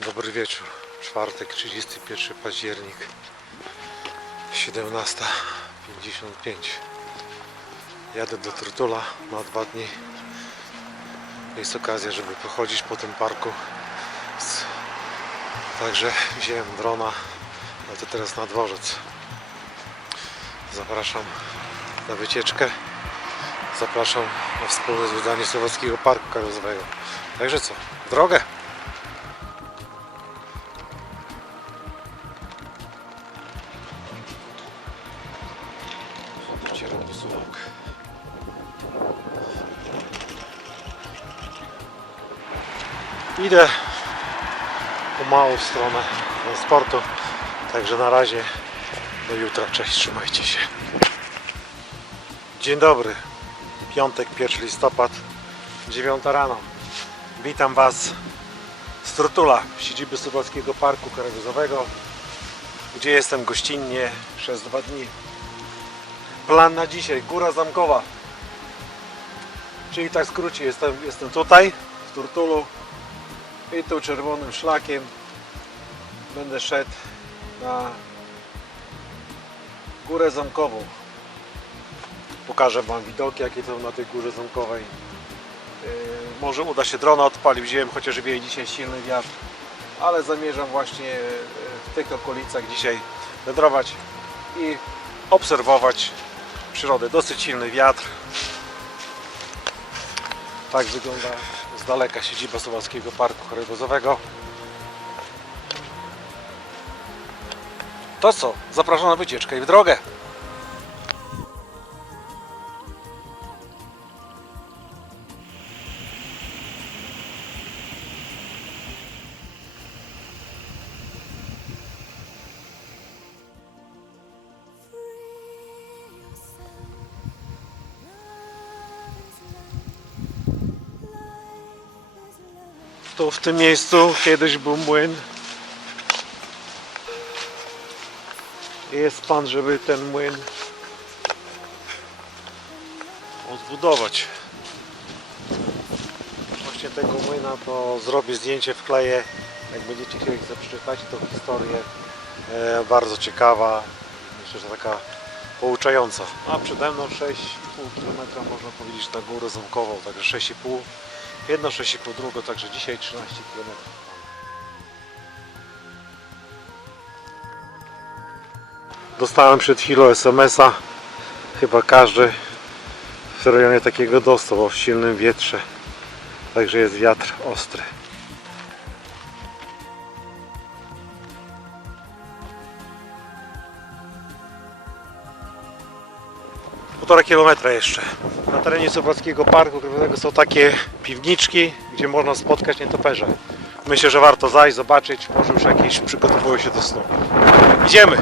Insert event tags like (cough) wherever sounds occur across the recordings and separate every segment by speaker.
Speaker 1: Dobry wieczór. Czwartek, 31 październik, 17.55. Jadę do Turtula na dwa dni. Jest okazja, żeby pochodzić po tym parku. Także wziąłem drona, ale to teraz na dworzec. Zapraszam na wycieczkę. Zapraszam na wspólne zwiedzanie Słowackiego Parku Krajowego. Także co, drogę! Idę pomału w stronę transportu. Także na razie do jutra. Cześć, trzymajcie się. Dzień dobry. Piątek, 1 listopad, 9 rano. Witam Was z Trutula, siedziby Suwalskiego Parku Krajobrazowego, gdzie jestem gościnnie przez dwa dni. Plan na dzisiaj, Góra Zamkowa. Czyli tak w skrócie, jestem, jestem tutaj, w Turtulu i tu czerwonym szlakiem będę szedł na Górę Zamkową. Pokażę Wam widoki, jakie są na tej Górze Zamkowej. Yy, Może uda się drona odpalić, wziąłem chociaż wieje dzisiaj silny wiatr, ale zamierzam właśnie yy, w tych okolicach dzisiaj wędrować i obserwować przyrodę. Dosyć silny wiatr. Tak wygląda z daleka siedziba Słowackiego Parku Krajobrazowego. To co? Zapraszam na wycieczkę i w drogę. Tym miejscu kiedyś był młyn. Jest pan, żeby ten młyn odbudować. Właśnie tego młyna to zrobię zdjęcie, wkleję. Jak będziecie chcieli sobie przeczytać tą historię, e, bardzo ciekawa. Myślę, że taka pouczająca. A przede mną 6,5 km można powiedzieć na górę zamkową, także 6,5 Jedno 6,5 drugo, także dzisiaj 13 km. Dostałem przed chwilą SMS-a. Chyba każdy w rejonie takiego dostał o silnym wietrze. Także jest wiatr ostry. Półtora kilometra jeszcze. Na terenie Słowackiego Parku Krajowego są takie piwniczki, gdzie można spotkać nietoperze. Myślę, że warto zajść, zobaczyć, może już jakieś przygotowują się do snu. Idziemy!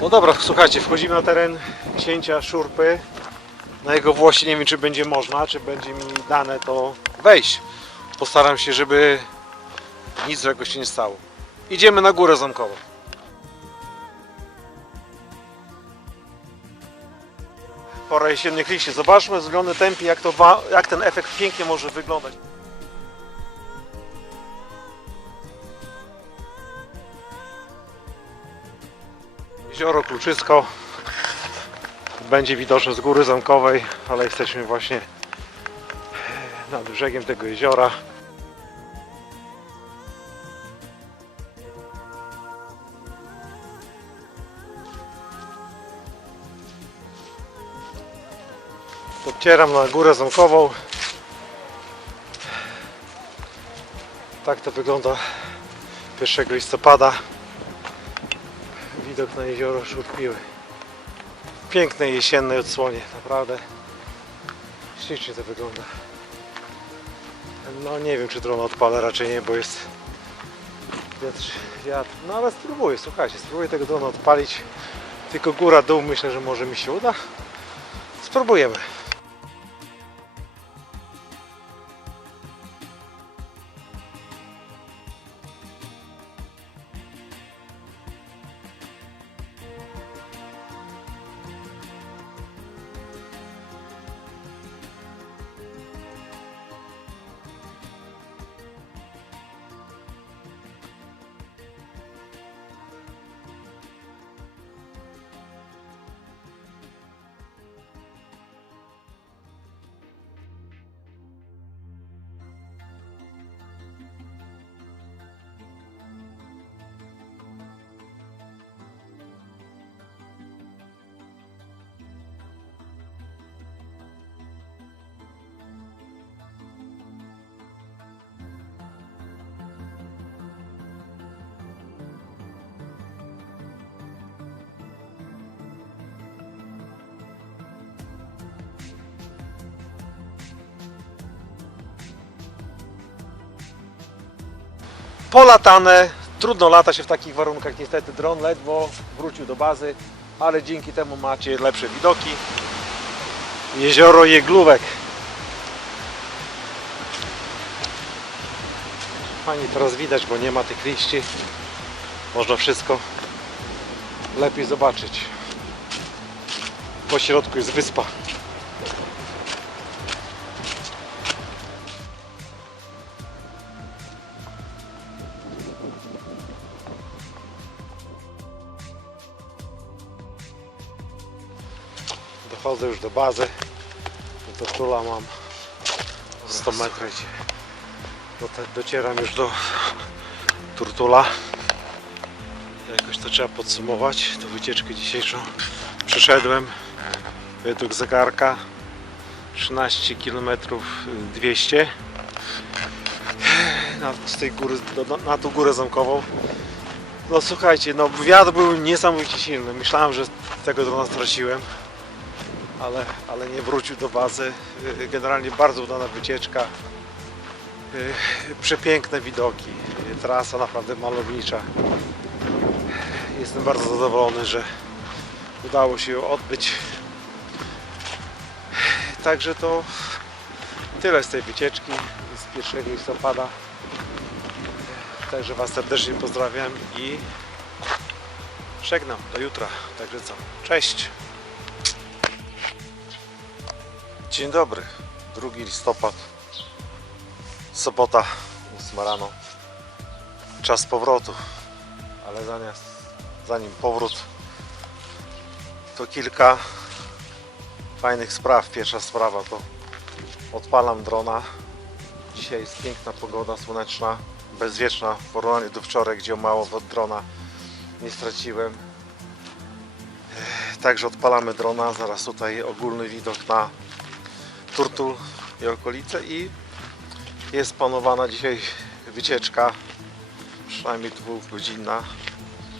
Speaker 1: No dobra, słuchajcie, wchodzimy na teren księcia Szurpy. Na jego włosie nie wiem, czy będzie można, czy będzie mi dane to wejść. Postaram się, żeby nic złego się nie stało. Idziemy na górę zamkową. Pora jesiennych liści. Zobaczmy z tempi, jak, to jak ten efekt pięknie może wyglądać. Jezioro Kluczysko będzie widoczne z góry zamkowej, ale jesteśmy właśnie nad brzegiem tego jeziora. Docieram na górę zamkową. Tak to wygląda 1 listopada widok na jezioro Szurpiły. Pięknej jesiennej odsłonie, naprawdę. Ślicznie to wygląda. No nie wiem czy dron odpalę, raczej nie, bo jest wiatr, wiatr. No ale spróbuję, słuchajcie, spróbuję tego drona odpalić. Tylko góra, dół, myślę, że może mi się uda. Spróbujemy. Polatane. Trudno lata się w takich warunkach. Niestety dron ledwo wrócił do bazy, ale dzięki temu macie lepsze widoki. Jezioro Jeglówek. Fajnie teraz widać, bo nie ma tych liści. Można wszystko lepiej zobaczyć. Po środku jest wyspa. Dochodzę już do bazy. Do Tula mam 100 metrów. Dote- Docieram już do Turtula. Jakoś to trzeba podsumować, tą wycieczkę dzisiejszą. Przeszedłem według zegarka 13 km 200 na, z tej góry, do, na tą górę zamkową. No słuchajcie, no wiatr był niesamowicie silny. Myślałem, że tego drona straciłem ale, ale nie wrócił do bazy. Y, Generalnie bardzo udana wycieczka. Y, Przepiękne widoki. Trasa naprawdę malownicza. Jestem bardzo zadowolony, że udało się ją odbyć. Także to tyle z tej wycieczki z 1 listopada. Także Was serdecznie pozdrawiam i żegnam do jutra. Także co? Cześć! Dzień dobry, 2 listopad, sobota, 8 rano, czas powrotu, ale zamiast, zanim powrót, to kilka fajnych spraw. Pierwsza sprawa to odpalam drona. Dzisiaj jest piękna pogoda, słoneczna, bezwieczna w porównaniu do wczoraj, gdzie mało od drona nie straciłem. Także odpalamy drona, zaraz tutaj ogólny widok na Turtul i okolice i jest planowana dzisiaj wycieczka przynajmniej dwugodzinna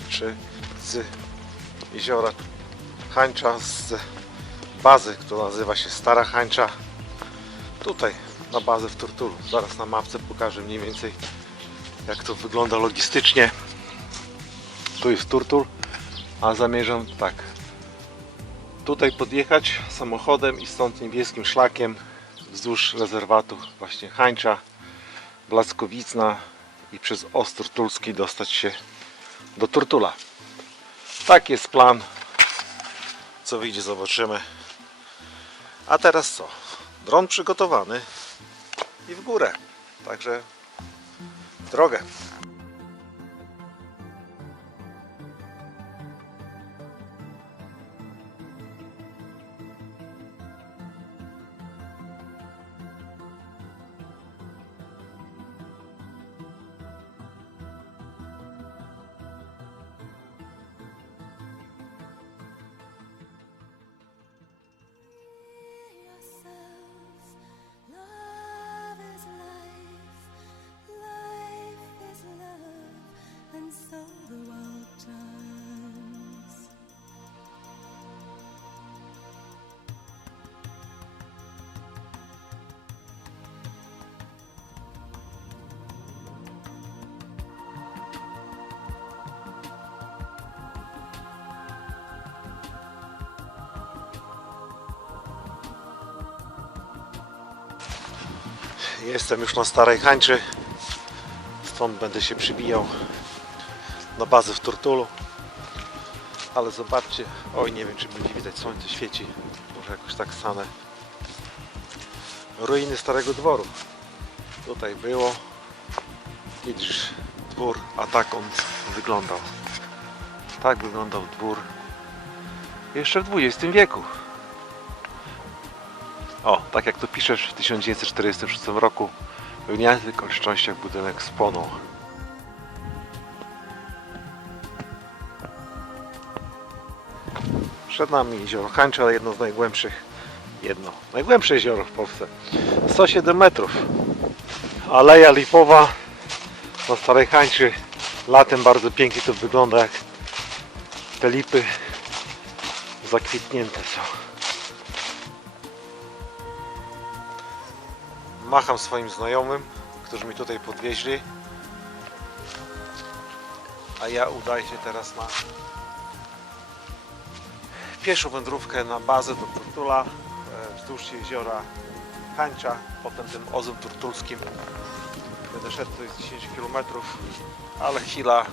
Speaker 1: czy z jeziora Hańcza z bazy, która nazywa się Stara Hańcza tutaj na bazę w Turtulu. Zaraz na mapce pokażę mniej więcej jak to wygląda logistycznie. Tu jest Turtul, a zamierzam tak tutaj podjechać samochodem i stąd niebieskim szlakiem wzdłuż rezerwatu właśnie Hańcza, Blaskowicna i przez Ostróg Tulski dostać się do Turtula. Tak jest plan. Co wyjdzie zobaczymy. A teraz co? Dron przygotowany i w górę. Także drogę. Jestem już na Starej Hańczy. Stąd będę się przybijał na bazę w Turtulu. Ale zobaczcie, oj nie wiem czy będzie widać, słońce świeci. Może jakoś tak stanę. Ruiny Starego Dworu. Tutaj było kiedyś dwór, a tak on wyglądał. Tak wyglądał dwór jeszcze w XX wieku. O, tak jak to piszesz, w 1946 roku w niejednych okolicznościach budynek spłonął. Przed nami jezioro Hańcze, ale jedno z najgłębszych, jedno, najgłębsze jezioro w Polsce. 107 metrów. Aleja Lipowa na Starej Hańczy. Latem bardzo pięknie to wygląda, jak te lipy zakwitnięte są. Macham swoim znajomym, którzy mi tutaj podwieźli. A ja udaję się teraz na pieszą wędrówkę na bazę do Turtula e, wzdłuż jeziora Hańcza, potem tym ozem turtulskim. Będę szedł, to jest 10 km, ale chwila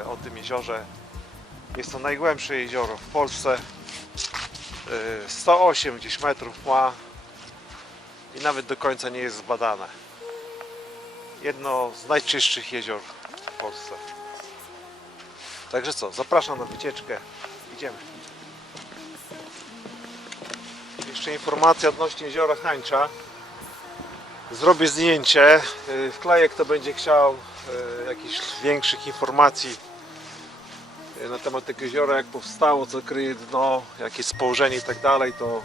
Speaker 1: e, o tym jeziorze. Jest to najgłębsze jezioro w Polsce. E, 108 gdzieś metrów ma i nawet do końca nie jest zbadane. Jedno z najczystszych jezior w Polsce. Także co, zapraszam na wycieczkę. Idziemy. Jeszcze informacja odnośnie jeziora Hańcza. Zrobię zdjęcie. Yy, Wkleję, kto będzie chciał yy, jakichś większych informacji yy, na temat tego jeziora, jak powstało, co kryje dno, jakie jest położenie i tak dalej, to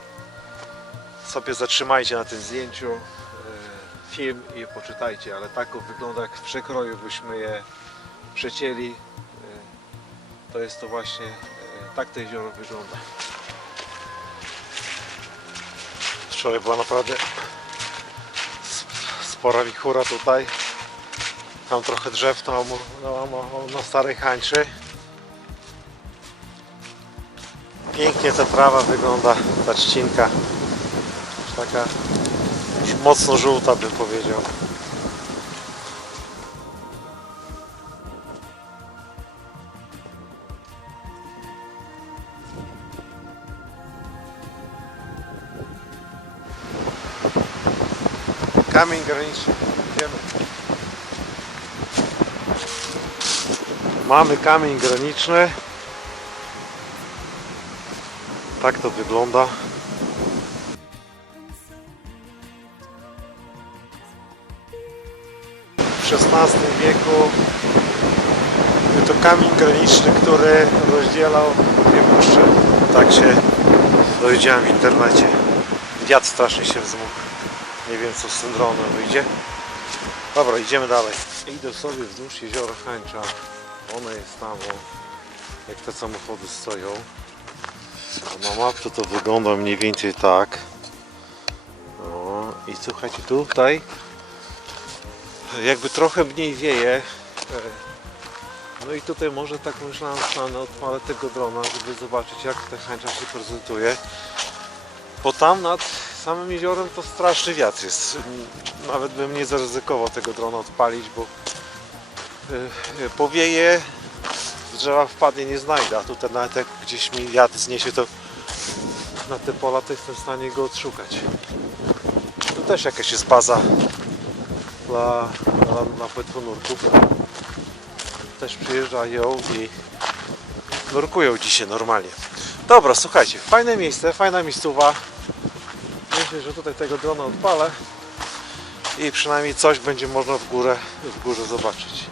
Speaker 1: sobie zatrzymajcie na tym zdjęciu yy, film i poczytajcie, ale tak wygląda jak w przekroju byśmy je przecięli. Yy, To jest to właśnie, yy, tak to jezioro wygląda. Wczoraj była naprawdę sp- spora wichura tutaj. Tam trochę drzew na, na, na, na starej hańczy. Pięknie ta trawa wygląda, ta trzcinka. Taka już mocno żółta bym powiedział. Kamień graniczny. Idziemy. Mamy kamień graniczny. Tak to wygląda. XVI wieku był to kamień graniczny, który rozdzielał dwie puszcze. Tak się dowiedziałem w internecie. Wiatr strasznie się wzmógł. Nie wiem co z tym dronem wyjdzie. Dobra, idziemy dalej. Idę sobie wzdłuż jeziora Hańcza. One jest tam, jak te samochody stoją. Na mapce to wygląda mniej więcej tak. O, I słuchajcie, tutaj jakby trochę mniej wieje. E, No i tutaj może tak myślałem, stanę, odpalę tego drona, żeby zobaczyć jak ta hańcza się prezentuje. Bo tam nad samym jeziorem to straszny wiatr jest. Nawet bym nie zaryzykował tego drona odpalić, bo e, powieje, drzewa wpadnie nie znajdę, a tutaj nawet jak gdzieś mi wiatr zniesie to na te pola to jestem w stanie go odszukać. Tu też jakaś jest baza dla, dla, dla płetwonurków. Też przyjeżdżają i nurkują dzisiaj normalnie. Dobra, słuchajcie, fajne miejsce, fajna miejscowa. Myślę, że tutaj tego drona odpalę i przynajmniej coś będzie można w górę, w górze zobaczyć.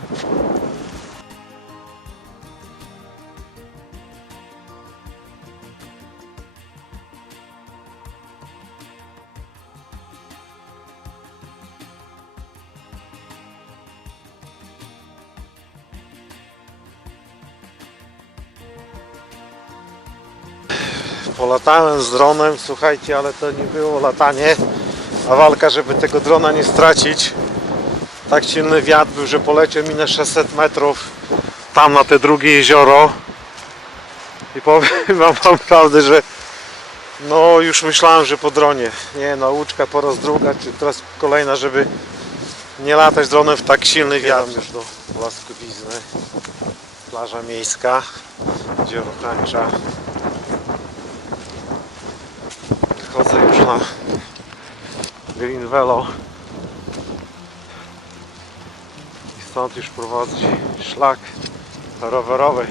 Speaker 1: Polatałem z dronem, słuchajcie, ale to nie było latanie, a walka, żeby tego drona nie stracić. Tak silny wiatr był, że poleciał mi na 600 metrów tam na te drugie jezioro. I powiem (laughs) wam naprawdę, że No już myślałem, że po dronie. Nie, nauczka po raz druga, czy teraz kolejna, żeby nie latać dronem w tak silny wiatr. już do Laskowizny. Plaża miejska, gdzie Rochańcza. mam. Green Velo. I stąd już prowadzi szlak rowerowy.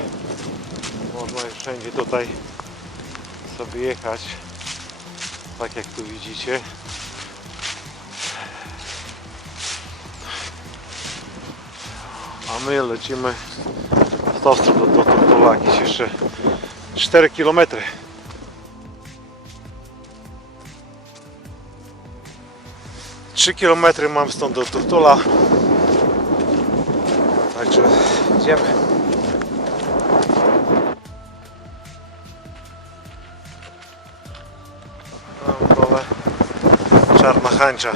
Speaker 1: Można już wszędzie tutaj sobie jechać. Tak jak tu widzicie. A my lecimy w tą stronę do Tortolakis jeszcze 4 kilometry. 3 km mam stąd do Turtula. Także idziemy. Mam pole czarna hańcza.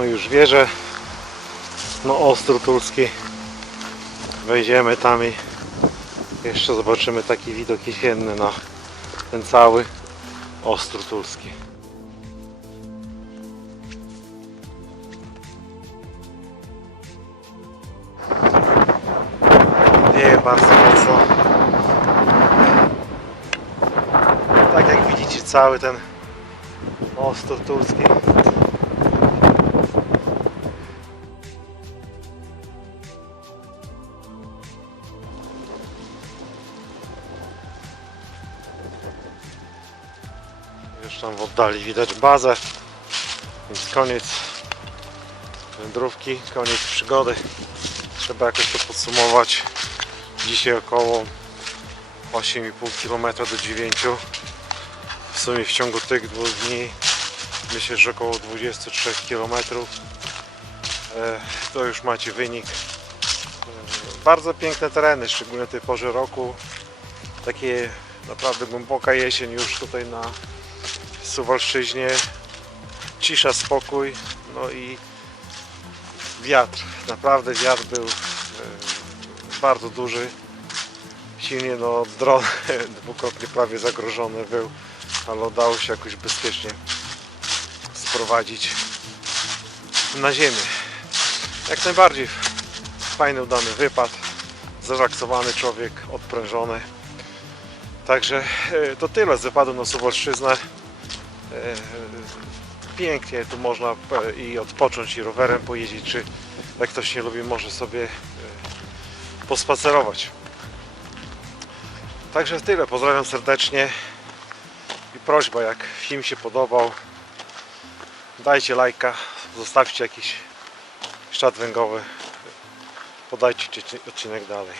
Speaker 1: Mamy już wieżę no Ostróg. Wejdziemy tam i jeszcze zobaczymy taki widok jesienny na ten cały Ostróg Tulski. Wieje bardzo mocno. Tak jak widzicie cały ten Ostróg oddali widać bazę. Więc koniec wędrówki, koniec przygody. Trzeba jakoś to podsumować. Dzisiaj około 8,5 km do 9. W sumie w ciągu tych dwóch dni myślę, że około 23 km. E, To już macie wynik. E, Bardzo piękne tereny, szczególnie w tej porze roku. Takie naprawdę głęboka jesień już tutaj na Suwalszczyźnie cisza, spokój, no i wiatr. Naprawdę wiatr był e, bardzo duży. Silnie no dron (laughs) dwukrotnie prawie zagrożony był, ale udało się jakoś bezpiecznie sprowadzić na ziemię. Jak najbardziej fajny, udany wypad. Zrelaksowany człowiek, odprężony. Także e, to tyle z wypadu na Suwalszczyznę. E, pięknie tu można e, i odpocząć i rowerem pojeździć, czy jak ktoś nie lubi może sobie e, pospacerować. Także tyle, pozdrawiam serdecznie i prośba jak film się podobał dajcie lajka, zostawcie jakiś ślad węglowy podajcie odci- odcinek dalej.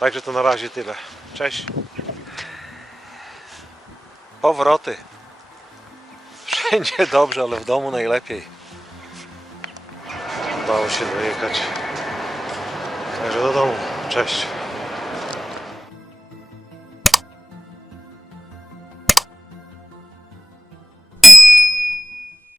Speaker 1: Także to na razie tyle. Cześć. Powroty. Wszędzie dobrze, ale w domu najlepiej. Udało się dojechać. Także do domu. Cześć.